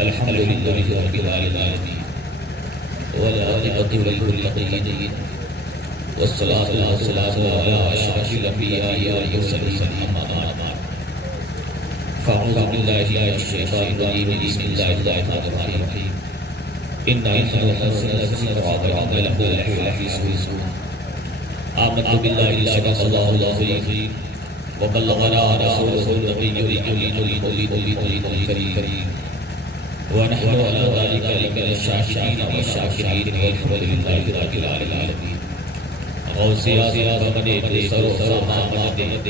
الحمد لله رب العالمين والعاقبة للمتقين والصلاة والسلام على أشرف الأنبياء والمرسلين أما بعد فأعوذ بالله من الشيطان الرجيم بسم الله الرحمن الرحيم إنا نحن نزلنا الذكر وإنا له لحافظون آمنت بالله صدق الله العظيم وبلغنا رسوله النبي الكريم ونحن على ذلك لمن الشاهدين والشاكرين والحمد لله رب العالمين غوث اعظم مدد سر سما مدد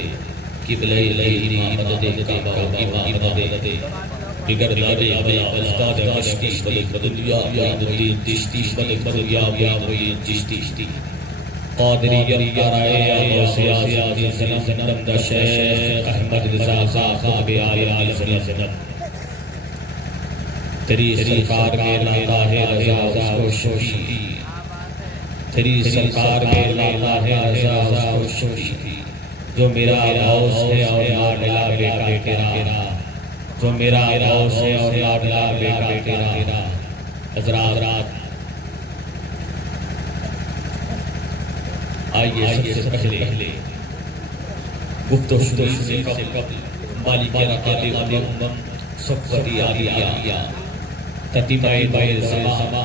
قبلہ الہی مدد کعبہ کی مدد بگرداد ابی استاد مشتی مدد دنیا معین الدین چشتی مدد دنیا معین الدین چشتی قادری یارائے غوث اعظم زنم دا شیخ احمد رضا صاحب آل زنم تیری سرکار میں لاتا ہے رضا اس کو شوشی تیری سرکار میں لاتا ہے رضا اس کو شوشی جو میرا غوث ہے اور لاڈلا بیٹا تیرا جو میرا غوث ہے اور لاڈلا بیٹا تیرا حضرات آئیے سب سے پہلے گفتگو شروع سے قبل مالک رکعت امم صفوتی عالیہ تتیمائے بائے زمامہ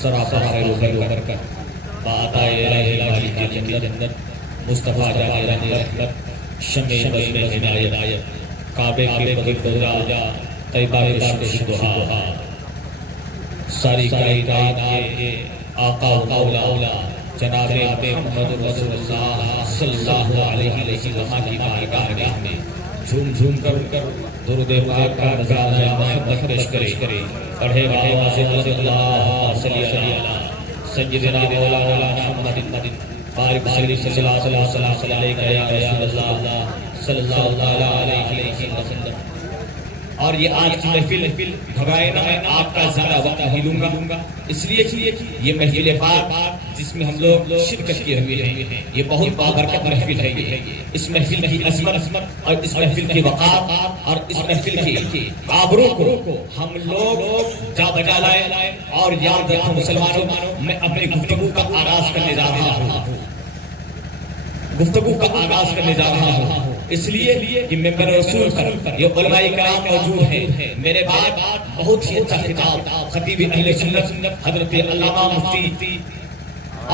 سراپا خیر و برکت بآتائے الہ مالک جنت مصطفیٰ جانے رحمت شمع بزم عنایت کعبے کے بدرا طیبہ کے شدہا ساری کائنات کے آقا و مولا جناب محمد رسول اللہ صلی اللہ علیہ وسلم کی بارگاہ میں جھوم جھوم کر درود پاک کا نظارہ محمد پیش کرے پڑھے آواز اللہ صلی اللہ سیدنا مولانا محمد بارک صلی اللہ علیہ وسلم یا رسول اللہ صلی اللہ علیہ وسلم. اور یہ آج کی محفل گھبرائے نہ میں آپ کا زیادہ وقت نہیں لوں گا اس لیے کہ یہ محفل پاک جس میں ہم لوگ شرکت کیے ہوئے ہیں یہ بہت بابرکت محفل ہے. اس محفل کی عظمت اور اس محفل کی وقار اور اس محفل کی آبرو کو ہم لوگ جا بجا لائے اور یاد رکھو مسلمانوں میں اپنی گفتگو کا آغاز کرنے جا رہا ہوں اس لیے کہ ممبر رسول پر یہ علماء کرام موجود ہیں. میرے بعد بہت ہی اچھا خطاب خطیب اہل سنت حضرت علامہ مفتی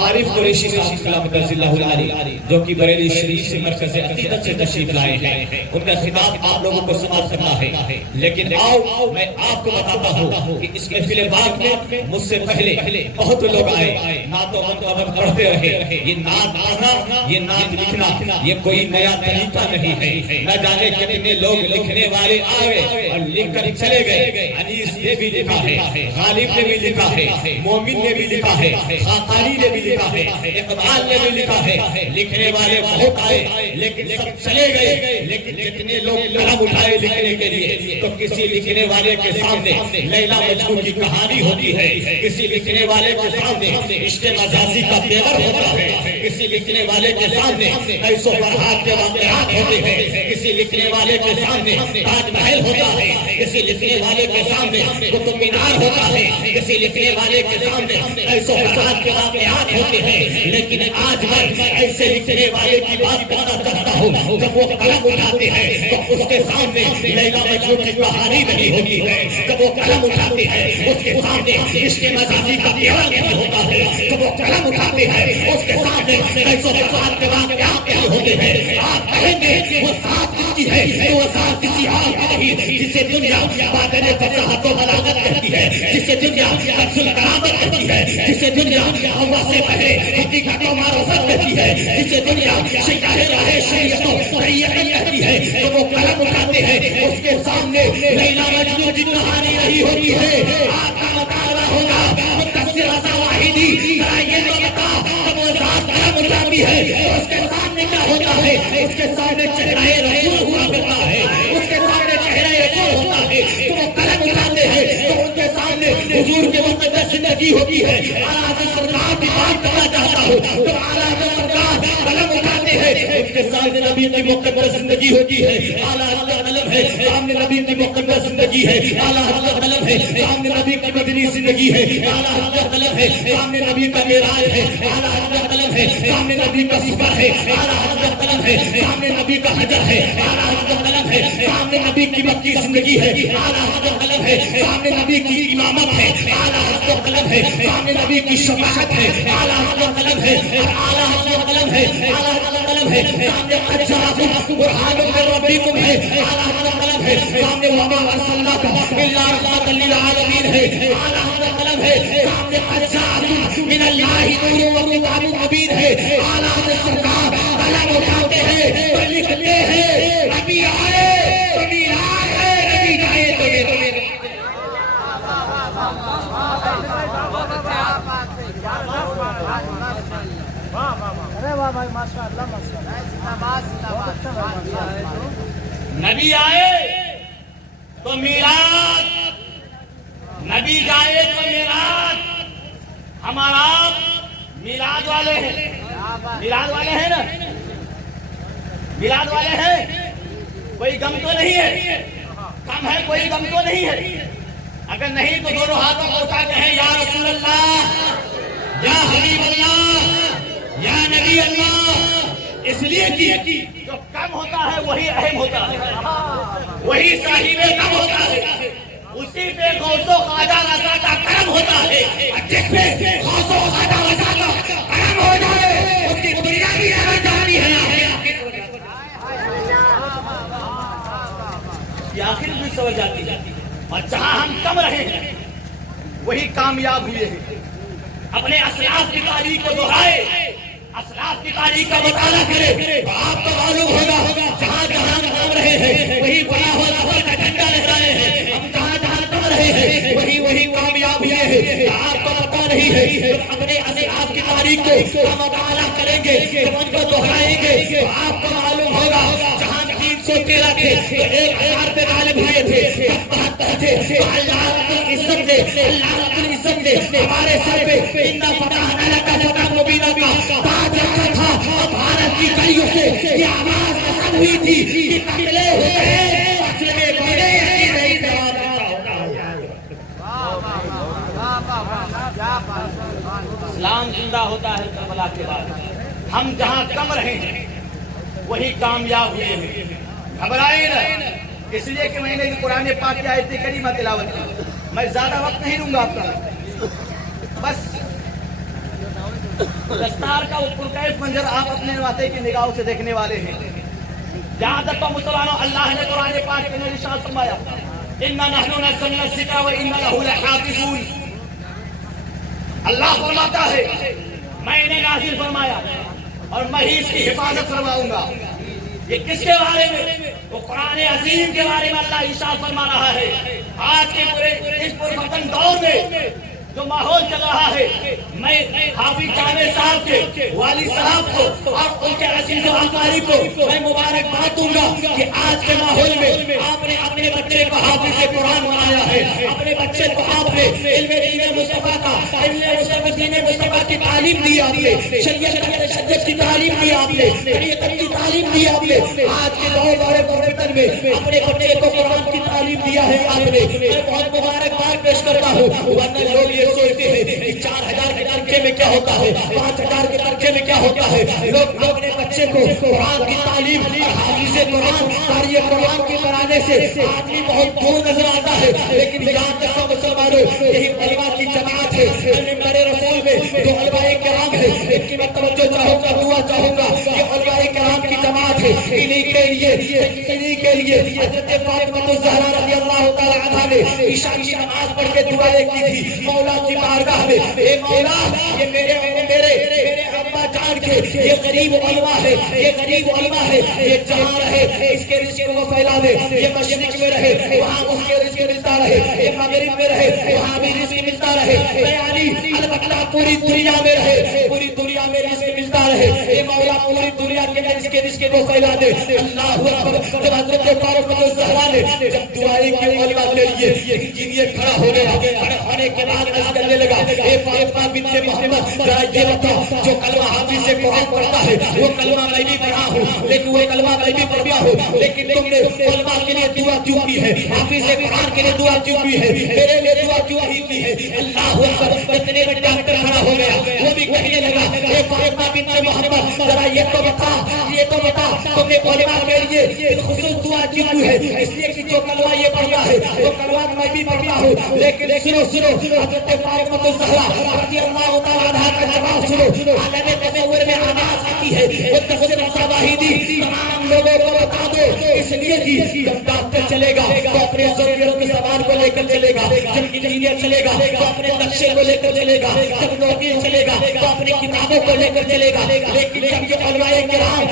عارف قریشی صاحب قلعت اللہ علیہ جو کہ بریلی شریف سے مرکز عقیدت سے تشریف لائے ہیں. ان کا خطاب آپ لوگوں کو سماعت کرنا ہے لیکن آؤ میں آپ کو بتاتا ہوں کہ اس محفل پاک میں مجھ سے پہلے بہت لوگ آئے نعت و منقبت پڑھتے رہے. یہ نعت پڑھنا یہ نعت لکھنا یہ کوئی نیا طریقہ نہیں ہے. نہ جانے کتنے لوگ لکھنے والے آئے اور لکھ کر چلے گئے. انیس نے بھی لکھا ہے, غالب نے بھی لکھا ہے, مومن نے بھی لکھا ہے, خاقانی نے بھی لکھا ہے, اقبال نے بھی لکھا ہے. لکھنے والے بہت آئے لیکن سب چلے گئے. لیکن جتنے لوگ قلم اٹھائے لکھنے کے لیے تو کسی لکھنے والے کے سامنے لیلا مجنون کی کہانی ہوتی ہے, کسی لکھنے والے کے سامنے عشق مجازی کا پیغام ہوتا ہے, کسی لکھنے والے کے سامنے قیس و فرحات کے واقعات ہوتے ہیں, کسی لکھنے والے کے سامنے تاج محل ہوتا ہے, کسی لکھنے والے کے سامنے قطب مینار ہوتا ہے, کسی لکھنے والے کے سامنے قیس و فرحات کے واقعات ہوتے ہیں. لیکن آج میں ایسے لکھنے والے کی بات کرنا چاہتا ہوں جب وہ قلم اٹھاتے ہیں تو اس کے سامنے لیلا مجنون کی کہانی نہیں ہوتی ہے. جب وہ قلم اٹھاتے ہیں اس کے سامنے عشق مجازی کا پیغام نہیں ہوتا ہے. جب وہ قلم اٹھاتے ہیں اس کے سامنے قیس و فرحات کے واقعات نہیں ہوتے ہیں. آپ کہیں گے وہ ساتھ کسی ہے تو وہ ساتھ کسی حال کی نہیں جسے دنیا بادل فصاحت و بلاغت کہتی ہے, جسے دنیا افضل کرامت کہتی ہے, جسے دنیا ہوا سے پہلے حقیقت و معرفت کہتی ہے, جسے دنیا شکاہ راہ شریعت و طریقت کہتی ہے. تو وہ قلم اٹھاتے ہیں اس کے سامنے لیلا مجنون کی کہانی نہیں ہوتی ہے. آپ کا مطالعہ ہوگا متصل رضا واحدی ذرا یہ تو بتا جب وہ ذات قلم اٹھاتی ہے اس کے سامنے کیا ہوتا ہے؟ اس کے سامنے چہرہ رسول ہوا کرتا ہے, اس کے سامنے چہرہ رسول ہوتا ہے. تو وہ قلم اٹھاتے ہیں تو ان کے سامنے حضور کے مقدس زندگی ہوتی ہے. اعلیٰ سرکار کی بات کرنا چاہتا ہوں تو اعلیٰ سرکار قلم اٹھاتے ہیں ان کہ سامنے نبی کی مقدس زندگی ہوتی ہے، اعلیٰ حضرت قلم ہے، سامنے نبی کی مقدس زندگی ہے، اعلیٰ حضرت قلم ہے، سامنے نبی کی مدنی زندگی ہے، اعلیٰ حضرت قلم ہے، سامنے نبی کا معراج ہے، اعلیٰ حضرت قلم ہے، سامنے نبی کا سفر ہے، اعلیٰ حضرت قلم ہے، سامنے نبی کا حجر ہے، اعلیٰ حضرت قلم ہے، سامنے نبی کی مکی زندگی ہے، اعلیٰ حضرت قلم ہے، سامنے نبی کی امامت ہے، اعلیٰ حضرت قلم ہے، سامنے نبی کی شفاعت ہے، اعلیٰ حضرت قلم ہے، اعلیٰ حضرت قلم ہے، اعلیٰ حضرت قلم ہے، سامنے اجراکم برہان من ربکم ہے، اعلیٰ حضرت قلم ہے، سامنے وما ارسلناک الا رحمۃ للعالمین ہے، اعلیٰ حضرت قلم ہے، سامنے اجراکم من اللہ نور و کتاب مبین ہے، اعلیٰ حضرت سرکار قلم اٹھاتے ہیں اور لکھتے ہیں نبی آئے تو میراج ہے، نبی جائے تو میراج۔ نبی آئے تو میراج، نبی جائے تو میراج۔ ہمارا میلاد والے ہیں، میلاد والے ہیں نا، میلاد والے ہیں، کوئی غم تو نہیں ہے، کم ہے کوئی غم تو نہیں ہے؟ اگر نہیں تو دونوں ہاتھوں کو اٹھا کے ہیں یا رسول اللہ، یا حبیب اللہ، یا نبی اللہ، اس لیے کہ جو کم ہوتا ہے وہی اہم ہوتا ہے، وہی صاحب کم ہوتا ہے، اسی پہ غوث و خواجہ رضا کا کرم ہوتا ہے، جس پہ غوث و خواجہ رضا کا کرم ہو جائے اس کی دنیا بھی اگر جاتی ہے، یہ آخر بھی سمجھ جاتی ہے۔ اور جہاں ہم کم رہے ہیں وہی کامیاب ہوئے ہیں۔ اپنے اسلاف کی تاریخ کو دہرائے، اسلاف کی تاریخ کا مطالعہ کرے، آپ کو معلوم ہوگا جہاں جہاں کم رہے ہیں وہی بڑا ہو ظفر کا جھنڈا لہرائے ہیں، ہم جہاں جہاں کم رہے ہیں وہی کامیاب ہوئے ہیں۔ آپ کو پتہ نہیں ہے، اپنے اسلاف کی تاریخ کو ہم مطالعہ کریں گے، جب ان کو دہرائیں گے تو آپ کو معلوم ہوگا جہاں 313 کے 1000 پہ غالب ہوئے تھے، 72 تھے، اللہ رب العزت نے، اللہ رب العزت نے ہمارے سر پہ اِنَّا فَتَحْنَا لَكَ فَتْحًا مُبِينًا کا تاج رکھا تھا، اور بھارت کی گلیوں سے یہ آواز پسند ہوئی تھی کہ تقلے حسین اصل میں بڑے عقید ہے اسلام زندہ ہوتا ہے کربلا کے بعد۔ ہم جہاں کم رہے ہیں وہی کامیاب ہوئے ہیں، گھبرائے نہ، اس لیے کہ میں نے قرآن پاک کی آیت کریمہ تلاوت کی۔ میں زیادہ وقت نہیں لوں گا آپ کا، بس دستار کا پرکیف منظر آپ اپنے نواتے کی نگاہوں سے دیکھنے والے ہیں۔ جہاں تک مسلمانوں، اللہ نے قرآن پاک میں ارشاد فرمایا اِنَّا نَحْنُ نَزَّلْنَا الذِّکْرَ وَإِنَّا لَهُ لَحَافِظُونَ۔ اللہ فرماتا ہے میں نے نازل فرمایا اور میں ہی اس کی حفاظت فرماؤں گا۔ یہ کس کے بارے میں؟ وہ قرآن عظیم کے بارے میں اللہ ارشاد فرما رہا ہے۔ آج کے پورے اس پرفتن دور میں جو ماحول چل رہا ہے، میں حافظ جامع صاحب کے والد صاحب کو اور ان کے عزیز و اقارب کو میں مبارکباد دوں گا کہ آج کے ماحول میں آپ نے اپنے بچے کو حافظ قرآن بنایا ہے، اپنے بچے کو آپ نے علم دین مصطفیٰ کا، علم مصطفیٰ دین مصطفیٰ کی تعلیم دی، آپ نے شریعت کی تعلیم دی، آپ نے طریقت کی تعلیم دی، آپ نے آج کے دور والے پرفتن میں اپنے بچے کو قرآن کی تعلیم دیا ہے آپ نے۔ میں بہت مبارکباد پیش کرتا ہوں، ورنہ لوگ یہ سوچتے ہیں کہ 4000 کے ترکے میں کیا ہوتا ہے، 5000 کے ترکے میں کیا ہوتا ہے۔ لوگ اپنے بچے کو قرآن کی تعلیم اور حافظ قرآن قاری قرآن کے بنانے سے آدمی بہت دور نظر آتا ہے، لیکن یہاں تک کہ مسلمانوں یہی علماء کی جماعت ہے۔ میں منبر رسول میں جو علماء کرام ہے ان کی میں توجہ چاہوں گا، دعا چاہوں گا، یہ علماء کرام کی جماعت ہے، انہی کے لیے حضرت فاطمہ الزہرا رضی اللہ تعالی عنہا نے عشاء کی نماز پڑھ کے دعائیں کی تھی مولا کی بارگاہ میں، اے مولا یہ میرے ابا جان کے یہ غریب علماء ہے، یہ غریب علماء ہے، یہ جہاں رہے اس کے رزق کو پھیلا دے، یہ مشرق میں رہے وہاں اس کے رزق ملتا رہے، یہ مغرب میں رہے وہاں بھی رزق ملتا رہے، علی البتہ پوری دنیا میں رہے، پوری دنیا میں رزق ملتا ملتا رہے. اے مولا پوری دنیا کے اندر اس کے رزق کو پھیلا دے. اللہ اکبر. جب حضرت فاطمہ الزہرا نے جب دعائیں کی علماء کے لیے یہ کھڑا ہو گیا, کھڑا ہونے کے بعد عرض کرنے لگا, اے فاطمہ بنت محمد ذرا یہ بتا, جو کلمہ حافظ سے قرآن پڑھتا ہے وہ کلمہ میں بھی پڑھا ہوں, لیکن وہ کلمہ میں بھی پڑھتا ہوں, لیکن تم نے علماء کے لیے دعا کیوں کی ہے, حافظ قرآن کے لیے دعا کیوں کی ہے, میرے لیے دعا کیوں نہیں کی ہے. اللہ اکبر. اتنے میں ڈاکٹر کھڑا ہو گیا, وہ بھی کہنے لگا, اے فاطمہ بنت محمد ذرا یہ تو بتا تم نے علماء کے لیے خصوص دعا کیوں کی ہے. اس لیے کہ جو کلمہ یہ پڑھتا ہے وہ کلمہ میں بھی پڑھتا ہوں, لیکن سنو حضرت فاطمہ الزہرا رضی اللہ تعالیٰ عنہا کا جواب سنو. عالم تصور میں آواز آتی ہے, وہ تفسیر واحدی تمام لوگوں کو بتا دو, اس لیے کہ جب ڈاکٹر چلے گا تو اپنے ضروریات کے سامان کو لے کر چلے گا, جب انجینئر چلے گا تو اپنے نقشے کو لے کر چلے گا, جب نوکری چلے گا تو اپنی کتابوں کو لے کر چلے گا. لیکن جب یہ علماء کرام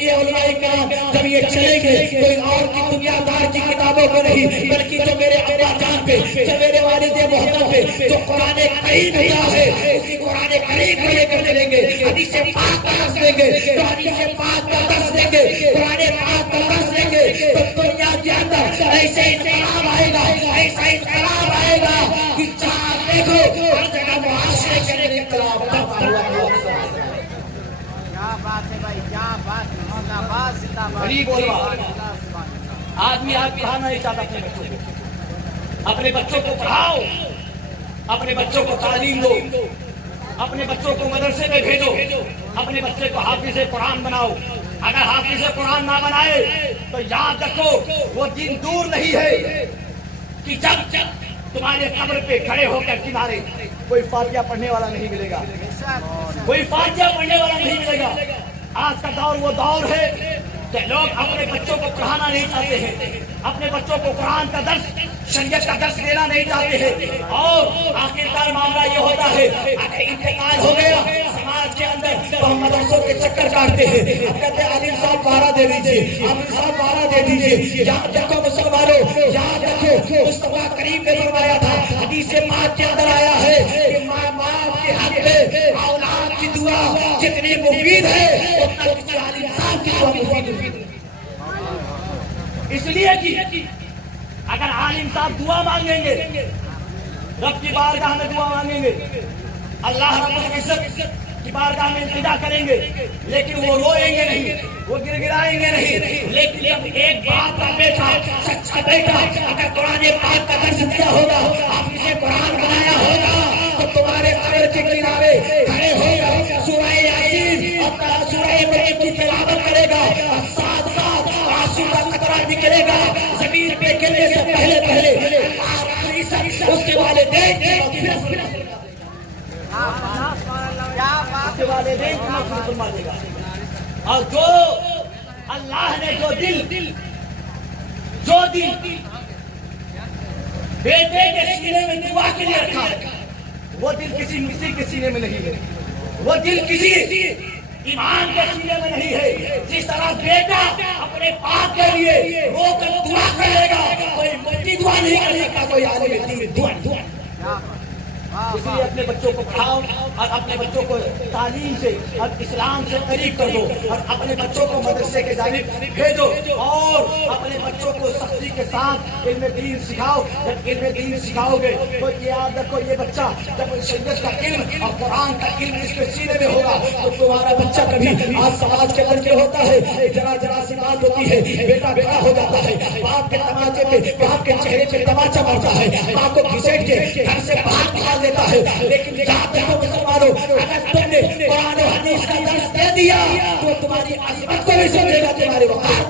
یہ علماء کرام جب یہ چلیں گے کوئی اور کی دنیا دار کی کتابوں کو نہیں, بلکہ جو میرے ابا جان پہ, جو میرے والد محترم پہ جو قرآن کریم ہوا ہے اسی قرآن کریم کو لے کر چلیں گے, حدیث پاک کا درس دیں گے, تو حدیث پاک کا درس دیں گے, قرآن پاک کا درس دیں گے, تو دنیا کے اندر ایسے انقلاب آئے گا, ایسا انقلاب آئے گا کہ جہاں دیکھو ہر جگہ معاشرے کے اندر انقلاب ہوا. غریب علماء آدمی آج پڑھانا نہیں چاہتا اپنے بچوں کو, اپنے بچوں کو پڑھاؤ, اپنے بچوں کو تعلیم دو, اپنے بچوں کو مدرسے میں بھیجو, اپنے بچے کو حافظ قرآن بناؤ. اگر حافظ قرآن نہ بنائے تو یاد رکھو وہ دن دور نہیں ہے کہ جب تمہارے قبر پہ کھڑے ہو کر کنارے کوئی فاتحہ پڑھنے والا نہیں ملے گا, کوئی فاتحہ پڑھنے والا نہیں ملے گا. آج کا دور وہ دور ہے کہ لوگ اپنے بچوں کو پڑھانا نہیں چاہتے ہیں, اپنے بچوں کو قرآن کا درس, شریعت کا درس دینا نہیں چاہتے ہیں, اور آخرکار معاملہ یہ ہوتا ہے اگر انتقال ہو گیا سماج کے اندر تو ہم مدرسوں کے چکر کاٹتے ہیں. اب کہتے ہیں عالم صاحب 12 دے دیجیے, عالم صاحب 12 دے دیجیے. یاد رکھو مسلمانوں, یاد رکھو مصطفیٰ کریم نے فرمایا تھا, حدیث پاک کے اندر آیا ہے کہ ماں باپ کے حق میں اولاد کی دعا جتنی مفید ہے اتنا کسی عالم صاحب کی دعا مفید ہے. اس لیے کہ اگر عالم صاحب دعا مانگیں گے, رب کی بارگاہ میں دعا مانگیں گے, اللہ رب العزت کی بارگاہ میں التجا کریں گے, لیکن وہ روئیں گے نہیں, وہ گر گرائیں گے نہیں. لیکن جب ایک باپ کا بیٹا, سچا بیٹا اگر قرآن پاک کا درس دیا ہوگا, حافظ قرآن بنایا ہوگا, تو تمہارے قبر کے کنارے کھڑے ہو گا, سورہ یاسین اور سورہ مریم کی تلاوت کرے گا, اور ساتھ ساتھ آنسو کا قطرہ نکلے گا زمین پہ گرنے سے پہلے اس کے والدین کی مغفرت فرما دے گا. اور جو اللہ نے جو دل بیٹے کے سینے میں دعا کے لیے رکھا ہے, وہ دل کسی مٹی کے سینے میں نہیں ہے, وہ دل کسی ایمان کے سینے میں نہیں ہے. جس طرح بیٹا اپنے باپ کے لیے رو کر دعا کرے گا, کوئی مٹی دعا نہیں کر سکتا, کوئی عالم دین دعا. اس لیے اپنے بچوں کو پڑھاؤ اور اپنے بچوں کو تعلیم سے اور اسلام سے قریب کر دو, اور اپنے بچوں کو مدرسے کے جانب بھیجو, اور اپنے بچوں کو سختی کے ساتھ علم دین سکھاؤ. جب علم دین سکھاؤ گے تو یہ یاد رکھو, یہ بچہ جب شریعت کا علم اور قرآن کا علم اس کے سینے میں ہوگا تو تمہارا بچہ کبھی آج سماج کے اندر کیا ہوتا ہے, ذرا سی بات ہوتی ہے, بیٹا کھڑا ہو جاتا ہے, باپ کے تماچے پہ, باپ کے چہرے پہ تماچا مارتا ہے, ماں کو گھسیٹ کے گھر سے باہر نکال دیتا ہے. لیکن یاد رکھو مسلمانوں, اگر تم نے قرآن و حدیث کا درس دے دیا تو تمہاری عظمت کو بھی سمجھے گا, تمہاری وقار.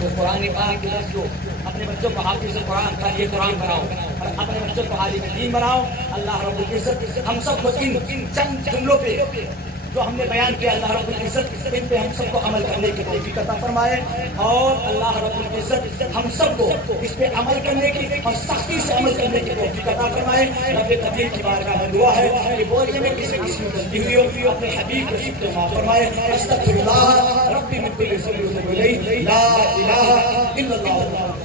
تو قرآن پاک کے درس دو, اپنے بچوں کو حافظ قرآن کا یہ قرآن بناؤ, اور اپنے بچوں کو عالم دین بناؤ. اللہ رب العزت ہم سب کو ان چند جملوں پہ جو ہم نے بیان کیا, اللہ رب العزت ان پہ ہم سب کو عمل کرنے کی توفیق عطا فرمائے, اور اللہ رب العزت ہم سب کو اس پہ عمل کرنے کی اور سختی سے عمل کرنے کی توفیق عطا فرمائے. رب قدیر کی بارگاہ میں دعا ہے کہ بولنے میں کسی میں غلطی ہوئی ہو اپنے حبیب کو سب کو معاف فرمائے. استغفر اللہ ربی من کل ذنب لا الہ الا اللہ.